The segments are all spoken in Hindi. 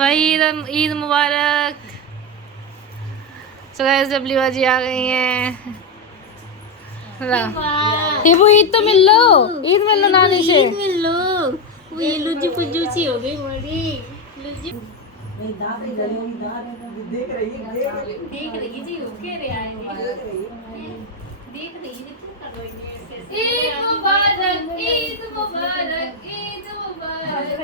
ईद ईद मुबारक। सो गाइस डब्ल्यू बाजी आ गई हैं। हिबू ईद तो मिल लो, ईद मिल लो नानी से। ईद मिल लो। वो ये लुज्जू पुज्जू सी हो गई बड़ी लुज्जू। देख रही जी हो के रे आए देख रही जी तुम कर रही है ऐसे ईद मुबारक, ईद मुबारक, ईद मुबारक।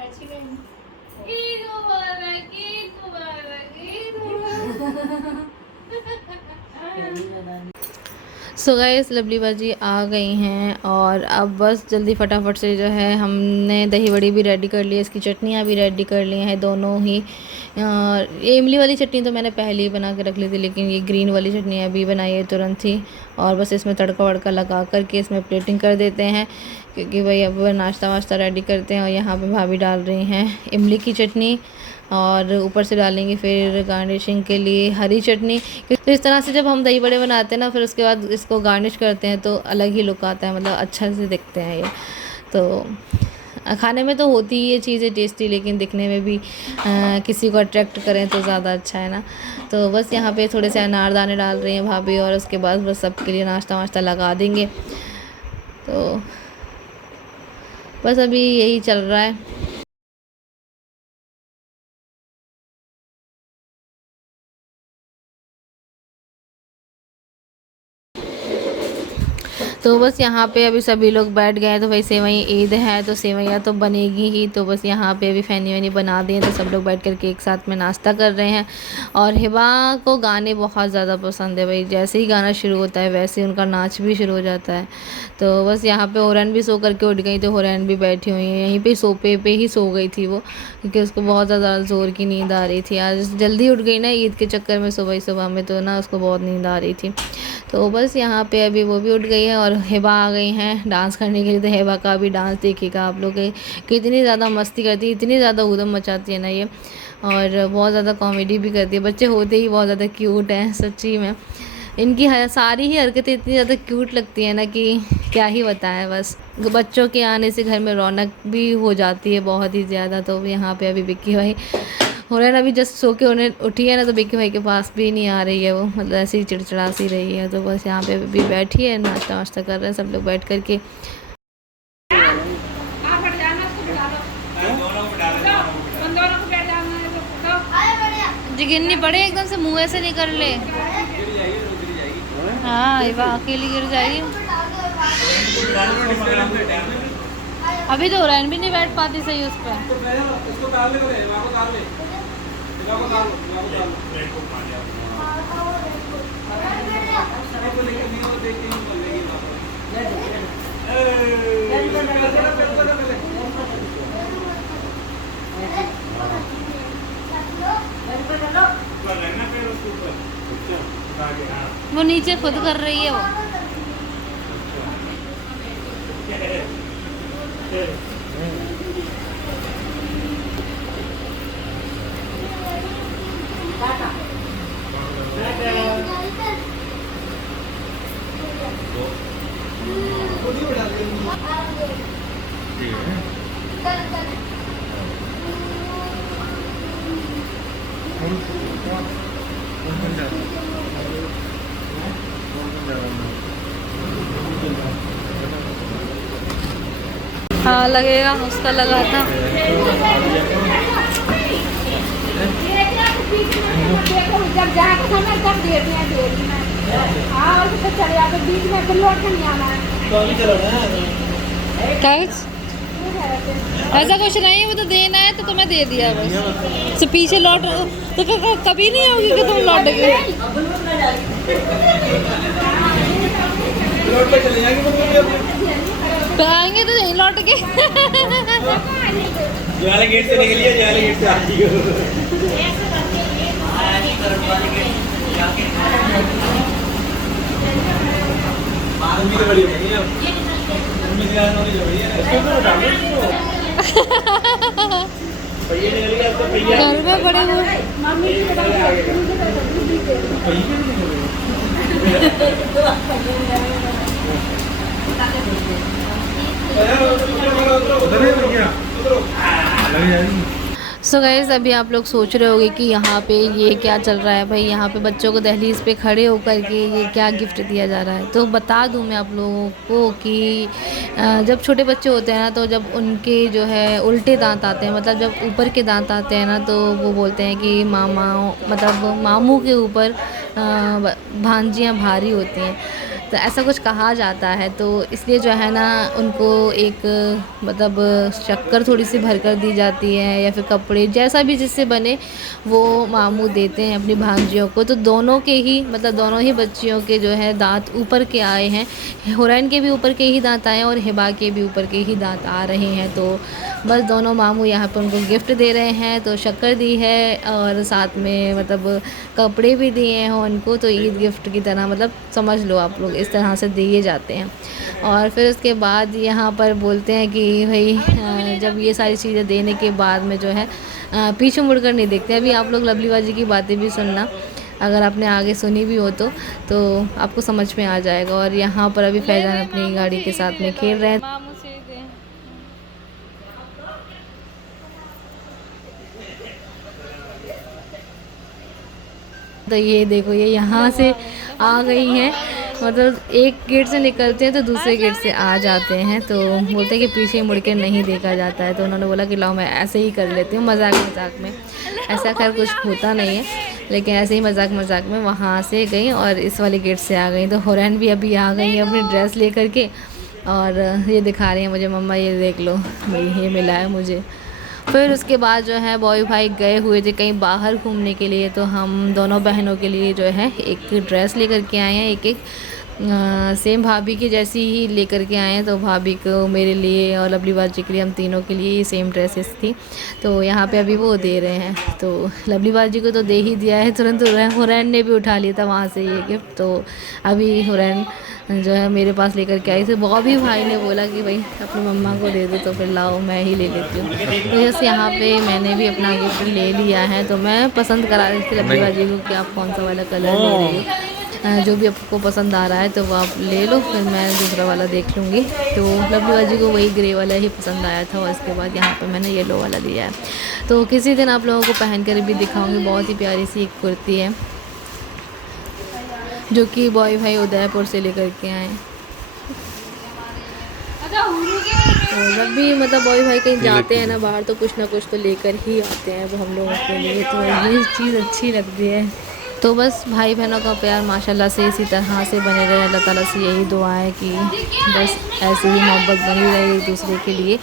अच्छी गई ईद मुबारक, ईद मुबारक, ईद मुबारक। सो गाइस लवली बाजी आ गई हैं और अब बस जल्दी फटाफट से जो है हमने दही बड़ी भी रेडी कर ली है, इसकी चटनियाँ भी रेडी कर ली हैं दोनों ही। ये इमली वाली चटनी तो मैंने पहले ही बना के रख ली थी, लेकिन ये ग्रीन वाली चटनी अभी बनाई है तुरंत ही। और बस इसमें तड़का वड़का लगा करके इसमें प्लेटिंग कर देते हैं, क्योंकि भाई अब नाश्ता वाश्ता रेडी करते हैं। और यहाँ पे भाभी डाल रही हैं इमली की चटनी और ऊपर से डालेंगे फिर गार्निशिंग के लिए हरी चटनी। तो इस तरह से जब हम दही बड़े बनाते हैं ना, फिर उसके बाद इसको गार्निश करते हैं तो अलग ही लुक आता है, मतलब अच्छा से दिखते हैं ये। तो खाने में तो होती ही ये चीज़ें टेस्टी, लेकिन दिखने में भी किसी को अट्रैक्ट करें तो ज़्यादा अच्छा है ना। तो बस यहाँ पे थोड़े से अनारदाने डाल रही हैं भाभी, और उसके बाद बस सबके लिए नाश्ता वाश्ता लगा देंगे। तो बस अभी यही चल रहा है। तो बस यहाँ पे अभी सभी लोग बैठ गए हैं, तो भाई सेवई ईद है तो सेवैयाँ तो बनेगी ही। तो बस यहाँ पे अभी फैनी वैनी बना दिए, तो सब लोग बैठ कर के एक साथ में नाश्ता कर रहे हैं। और हिबा को गाने बहुत ज़्यादा पसंद है भाई, जैसे ही गाना शुरू होता है वैसे ही उनका नाच भी शुरू हो जाता है। तो बस यहाँ पे होरन भी सो करके उठ गई, तो होरन भी बैठी हुई है यहीं पे सोफे पे ही सो गई थी वो, क्योंकि उसको बहुत ज़्यादा ज़ोर की नींद आ रही थी। आज जल्दी उठ गई ना ईद के चक्कर में, सुबह सुबह में तो ना उसको बहुत नींद आ रही थी। तो बस यहाँ पे अभी वो भी उठ गई है और हिबा आ गई हैं डांस करने के लिए। तो हिबा का भी डांस देखिएगा आप लोग, कितनी ज़्यादा मस्ती करती है, इतनी ज़्यादा ऊधम मचाती है ना ये, और बहुत ज़्यादा कॉमेडी भी करती है। बच्चे होते ही बहुत ज़्यादा क्यूट हैं सच्ची में, इनकी सारी ही हरकतें इतनी ज़्यादा क्यूट लगती है ना कि क्या ही बताएं। बस बच्चों के आने से घर में रौनक भी हो जाती है बहुत ही ज़्यादा। तो यहाँ पे अभी विक्की भाई होरन अभी जस्ट सो के उन्हें उठी है ना, तो विक्की भाई के पास भी नहीं आ रही है वो, मतलब ऐसे ही चिड़चिड़ा सी रही है। तो बस यहाँ पे अभी बैठी है, नाश्ता वाश्ता कर रहे हैं सब लोग बैठ कर के। गिरनी पड़े एकदम से, मुँह ऐसे नहीं कर ले। हाँ ये अकेली गिर जाएगी। अभी तो होरन भी नहीं बैठ पाती सही उस पर। वो नीचे खुद कर रही है वो। हाँ लगेगा, उसका लगा था। ऐसा कुछ नहीं है, वो तो देना है तो तुम्हें दे दिया बस। तो पीछे लौट तो कभी नहीं होगी कि तुम लौटोगे। तो आएंगे तो नहीं लौट के। गेट से निकलिए, गेट से आती हो। घर में बड़े वो सो गाइस अभी आप लोग सोच रहे होंगे कि यहाँ पे ये क्या चल रहा है भाई, यहाँ पे बच्चों को दहलीज पे खड़े होकर के ये क्या गिफ्ट दिया जा रहा है। तो बता दूँ मैं आप लोगों को कि जब छोटे बच्चे होते हैं ना, तो जब उनके जो है उल्टे दांत आते हैं, मतलब जब ऊपर के दांत आते हैं ना, तो वो बोलते हैं कि मामा मतलब मामू के ऊपर भांजियाँ भारी होती हैं, तो ऐसा कुछ कहा जाता है। तो इसलिए जो है ना उनको एक मतलब शक्कर थोड़ी सी भर कर दी जाती है, या फिर कपड़े जैसा भी जिससे बने वो मामू देते हैं अपनी भांजियों को। तो दोनों के ही मतलब दोनों ही बच्चियों के जो है दांत ऊपर के आए हैं, हुरैन के भी ऊपर के ही दांत आए हैं और हिबा के भी ऊपर के ही दांत आ रहे हैं। तो बस दोनों मामू यहाँ पर उनको गिफ्ट दे रहे हैं, तो शक्कर दी है और साथ में मतलब कपड़े भी दिए हैं उनको। तो ईद गिफ्ट की तरह मतलब समझ लो आप लोग, इस तरह से दिए जाते हैं। और फिर उसके बाद यहाँ पर बोलते हैं कि भाई जब ये सारी चीज़ें देने के बाद में जो है पीछे मुड़कर नहीं देखते। अभी आप लोग लवली बाजी की बातें भी सुनना, अगर आपने आगे सुनी भी हो तो आपको समझ में आ जाएगा। और यहाँ पर अभी फैजान अपनी गाड़ी के साथ में खेल रहे हैं। तो ये देखो ये यहाँ से आ गई हैं, मतलब एक गेट से निकलते हैं तो दूसरे गेट से आ जाते हैं। तो बोलते हैं कि पीछे मुड़ के नहीं देखा जाता है। तो उन्होंने बोला कि लाओ मैं ऐसे ही कर लेती हूँ मजाक मजाक में, ऐसा खैर कुछ होता नहीं है, लेकिन ऐसे ही मजाक मजाक में वहाँ से गई और इस वाले गेट से आ गई। तो हुरैन भी अभी आ गई है अपनी ड्रेस ले करके, और ये दिखा रही है मुझे, मम्मा ये देख लो भाई ये मिला है मुझे। फिर उसके बाद जो है बॉय भाई गए हुए थे कहीं बाहर घूमने के लिए, तो हम दोनों बहनों के लिए जो है एक ड्रेस लेकर के आए हैं, एक सेम भाभी की जैसी ही लेकर के आए हैं। तो भाभी को, मेरे लिए और लवली बाजी के लिए, हम तीनों के लिए सेम ड्रेसेस थी। तो यहाँ पे अभी वो दे रहे हैं, तो लवली बाजी को तो दे ही दिया है तुरंत। हुरैन ने भी उठा लिया था वहाँ से ये गिफ्ट। तो अभी हुरैन जो है मेरे पास लेकर के आई थी। बॉबी भाई ने बोला कि भाई अपनी मम्मा को दे दो, तो फिर लाओ मैं ही ले लेती हूँ। तो बस यहाँ पे मैंने भी अपना गिफ्ट ले लिया है। तो मैं पसंद करा रही थी लवली बाजी को कि आप कौन सा वाला कलर ले रही हो, जो भी आपको पसंद आ रहा है तो वो आप ले लो, फिर मैं दूसरा वाला देख लूँगी। तो लवली बाजी को वही ग्रे वाला ही पसंद आया था, और इसके बाद यहाँ पर मैंने येलो वाला लिया है। तो किसी दिन आप लोगों को पहन कर भी दिखाऊँगी। बहुत ही प्यारी सी एक कुर्ती है जो कि बॉय भाई उदयपुर से लेकर के आए। तो जब भी मतलब बॉय भाई कहीं जाते हैं ना बाहर, तो कुछ ना कुछ तो लेकर ही आते हैं वो हम लोगों के लिए, तो ये चीज़ अच्छी लगती है। तो बस भाई बहनों का प्यार माशाल्लाह से इसी तरह से बने रहे। अल्लाह ताला से यही दुआ है कि बस ऐसे ही मोहब्बत बनी रहे एक दूसरे के लिए।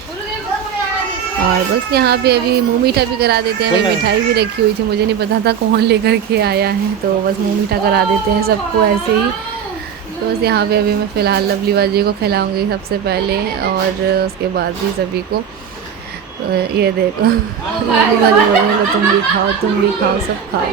और बस यहाँ पे अभी मुँह मीठा भी करा देते हैं। अभी मिठाई भी रखी हुई थी, मुझे नहीं पता था कौन लेकर के आया है, तो बस मुँह मीठा करा देते हैं सबको ऐसे ही। तो बस यहाँ पे अभी मैं फ़िलहाल लवली बाजी को खिलाऊँगी सबसे पहले, और उसके बाद भी सभी को। तो ये देखो लवली बाजी बोल रही है तुम भी खाओ, तुम भी खाओ, सब खाओ।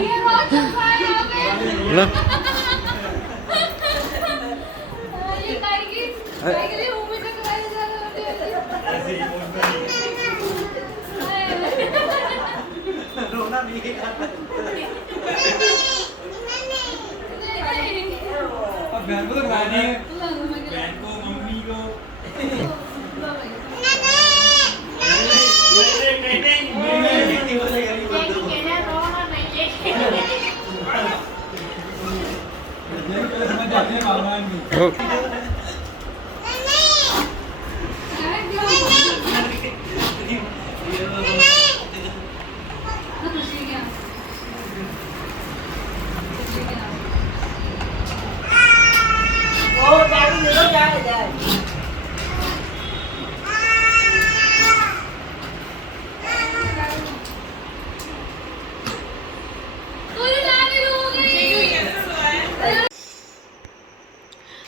बहन को तो गाली है, बहन को, मम्मी को।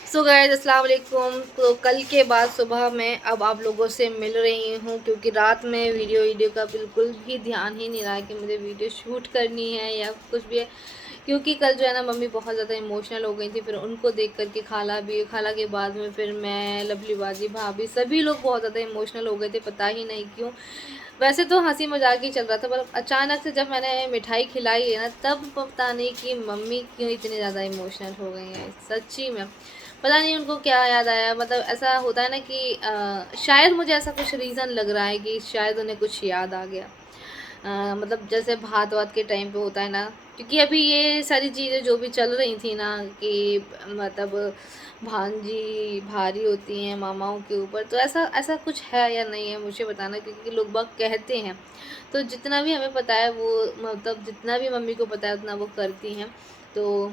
सो गाइस अस्सलाम वालेकुम। तो कल के बाद सुबह मैं अब आप लोगों से मिल रही हूँ, क्योंकि रात में वीडियो का बिल्कुल भी ध्यान ही नहीं रहा कि मुझे वीडियो शूट करनी है या कुछ भी है, क्योंकि कल जो है ना मम्मी बहुत ज़्यादा इमोशनल हो गई थी। फिर उनको देख करके खाला के बाद में फिर मैं, लवली बाजी, भाभी, सभी लोग बहुत ज़्यादा इमोशनल हो गए थे, पता ही नहीं क्यों। वैसे तो हंसी मजाक ही चल रहा था, पर अचानक से जब मैंने मिठाई खिलाई है ना, तब पता नहीं कि मम्मी क्यों इतनी ज़्यादा इमोशनल हो गई हैं सच्ची में। पता नहीं उनको क्या याद आया, मतलब ऐसा होता है ना कि शायद मुझे ऐसा कुछ रीज़न लग रहा है कि शायद उन्हें कुछ याद आ गया। मतलब जैसे भात वात के टाइम पे होता है ना, क्योंकि अभी ये सारी चीज़ें जो भी चल रही थी ना कि मतलब भांजी भारी होती हैं मामाओं के ऊपर, तो ऐसा ऐसा कुछ है या नहीं है मुझे बताना, क्योंकि लोग बाग कहते हैं। तो जितना भी हमें पता है वो, मतलब जितना भी मम्मी को पता है उतना वो करती हैं। तो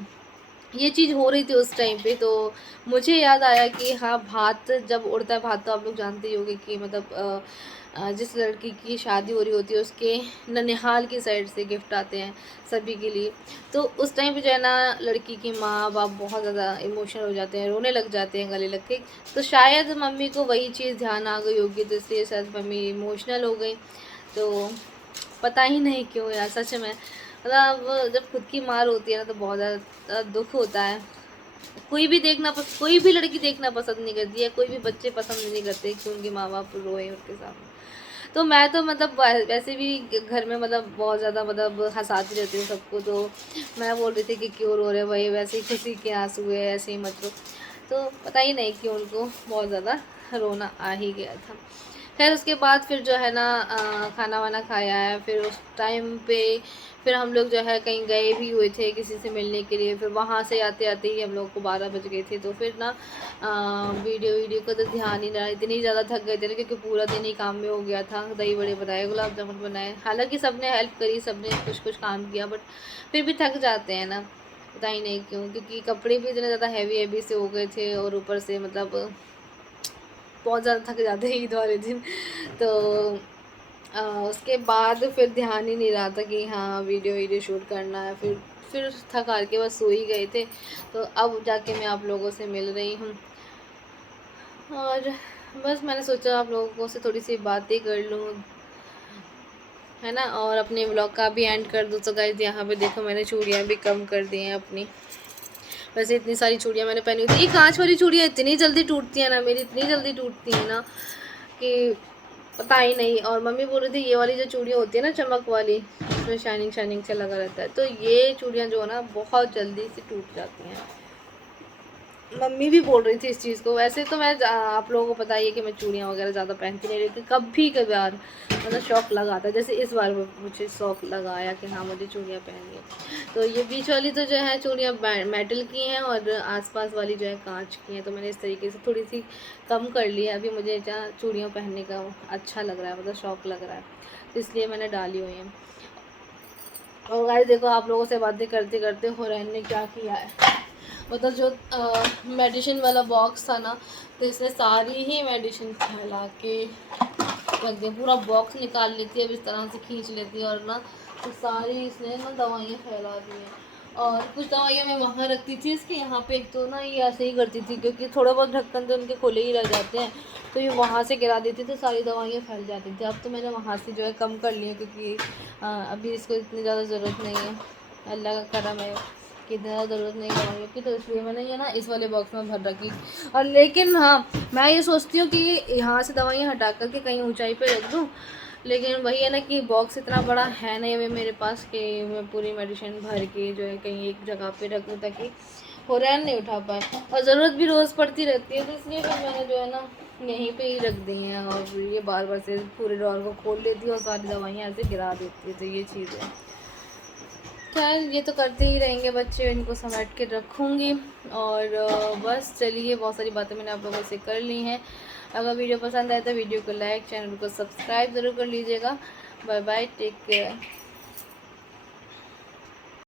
ये चीज़ हो रही थी उस टाइम पे, तो मुझे याद आया कि हाँ, भात जब उड़ता है, भात तो आप लोग जानते ही होंगे कि मतलब जिस लड़की की शादी हो रही होती है उसके ननिहाल की साइड से गिफ्ट आते हैं सभी के लिए। तो उस टाइम पे जो है ना, लड़की की माँ बाप बहुत ज़्यादा इमोशनल हो जाते हैं, रोने लग जाते हैं गले लग के। तो शायद मम्मी को वही चीज़ ध्यान आ गई होगी, तो इसलिए शायद मम्मी इमोशनल हो गई। तो पता ही नहीं क्यों यार, सच में मतलब जब खुद की मार होती है ना तो बहुत ज़्यादा दुख होता है। कोई भी लड़की देखना पसंद नहीं करती है, कोई भी बच्चे पसंद नहीं करते कि उनके माँ बाप रोए उनके सामने। तो मैं तो मतलब वैसे भी घर में मतलब बहुत ज़्यादा मतलब हँसाती रहती हूँ सबको। तो मैं बोल रही थी कि क्यों रो रहे भाई, वैसे ही खुशी के आंसू है, ऐसे ही मत रो। तो पता ही नहीं क्यों उनको बहुत ज़्यादा रोना आ ही गया था। खैर उसके बाद फिर जो है ना खाना वाना खाया है। फिर उस टाइम पे फिर हम लोग जो है कहीं गए भी हुए थे किसी से मिलने के लिए। फिर वहाँ से आते आते ही हम लोग को 12 बज गए थे। तो फिर ना वीडियो का तो ध्यान ही ना, इतनी ज़्यादा थक गए थे ना क्योंकि पूरा दिन ही काम में हो गया था। दही बड़े बनाए, गुलाब जामुन बनाए, हालांकि सबने हेल्प करी, सबने कुछ कुछ काम किया, बट फिर भी थक जाते हैं ना, पता ही नहीं क्यों, क्योंकि कपड़े भी इतने ज़्यादा हैवी हैवी से हो गए थे और ऊपर से मतलब बहुत ज़्यादा थक जाते हैं ईद वाले दिन। तो उसके बाद फिर ध्यान ही नहीं रहा था कि हाँ वीडियो शूट करना है। फिर थक हार के बस सो ही गए थे। तो अब जाके मैं आप लोगों से मिल रही हूँ, और बस मैंने सोचा आप लोगों से थोड़ी सी बातें कर लूँ, है ना, और अपने ब्लॉग का भी एंड कर दूँ। तो गाइस यहाँ पे देखो मैंने चूड़ियाँ भी कम कर दी हैं अपनी। वैसे इतनी सारी चूड़ियाँ मैंने पहनी हुई थी। ये कांच वाली चूड़ियाँ इतनी जल्दी टूटती हैं ना, मेरी इतनी जल्दी टूटती हैं ना कि पता ही नहीं। और मम्मी बोल रही थी ये वाली जो चूड़ियाँ होती है ना चमक वाली, उसमें शाइनिंग शाइनिंग से लगा रहता है, तो ये चूड़ियाँ जो है ना बहुत जल्दी से टूट जाती हैं। मम्मी भी बोल रही थी इस चीज़ को। वैसे तो मैं आप लोगों को पता ही है कि मैं चूड़ियाँ वगैरह ज़्यादा पहनती नहीं, लेकिन कभी कभार मतलब शौक लगाता है। जैसे इस बार मुझे शौक लगाया कि हाँ मुझे चूड़ियाँ पहननी है। तो ये बीच वाली तो जो है चूड़ियाँ मेटल की हैं और आसपास वाली जो है कांच की हैं। तो मैंने इस तरीके से थोड़ी सी कम कर ली है। अभी मुझे जहाँ चूड़ियाँ पहनने का अच्छा लग रहा है, मतलब शौक लग रहा है, तो इसलिए मैंने डाली हुई हैं। और गाइस देखो आप लोगों से बातें करते करते हुरैन ने क्या किया है, मतलब जो मेडिसिन वाला बॉक्स था ना, तो इसने सारी ही मेडिसिन फैला के रख दिया। पूरा बॉक्स निकाल लेती है, अब इस तरह से खींच लेती है, और ना तो सारी इसने ना दवाइयाँ फैला दी हैं। और कुछ दवाइयाँ मैं वहाँ रखती थी इसके यहाँ पे, एक तो ना ये ऐसे ही करती थी क्योंकि थोड़ा बहुत ढक्कन तो उनके खुले ही रह जाते हैं, तो ये वहाँ से गिरा देती तो सारी दवाइयाँ फैल जाती थी। अब तो मैंने वहाँ से जो है कम कर लिया, क्योंकि अभी इसको इतनी ज़्यादा ज़रूरत नहीं है, अल्लाह का करम है कि इतना ज़्यादा ज़रूरत नहीं दवाइयों की, तो इसलिए मैंने ये ना इस वाले बॉक्स में भर रखी। और लेकिन हाँ, मैं ये सोचती हूँ कि यहाँ से दवाइयाँ हटा करके कहीं ऊंचाई पे रख दूँ, लेकिन वही है ना कि बॉक्स इतना बड़ा है नहीं अभी मेरे पास कि मैं पूरी मेडिसिन भर के जो है कहीं एक जगह पे रख दूँ ताकि हुरैन नहीं उठा पाए। और ज़रूरत भी रोज़ पड़ती रहती है, तो इसलिए फिर मैंने जो है ना यहीं पे ही रख दी हैं। और ये बार बार से पूरे ड्रॉर को खोल लेती है और सारी दवाइयाँ ऐसे गिरा देती है, तो ये चीज़ है। खैर ये तो करते ही रहेंगे बच्चे, इनको समेट के रखूँगी। और बस चलिए, बहुत सारी बातें मैंने आप लोगों से कर ली हैं। अगर वीडियो पसंद आए तो वीडियो को लाइक, चैनल को सब्सक्राइब ज़रूर कर लीजिएगा। Bye bye, take care.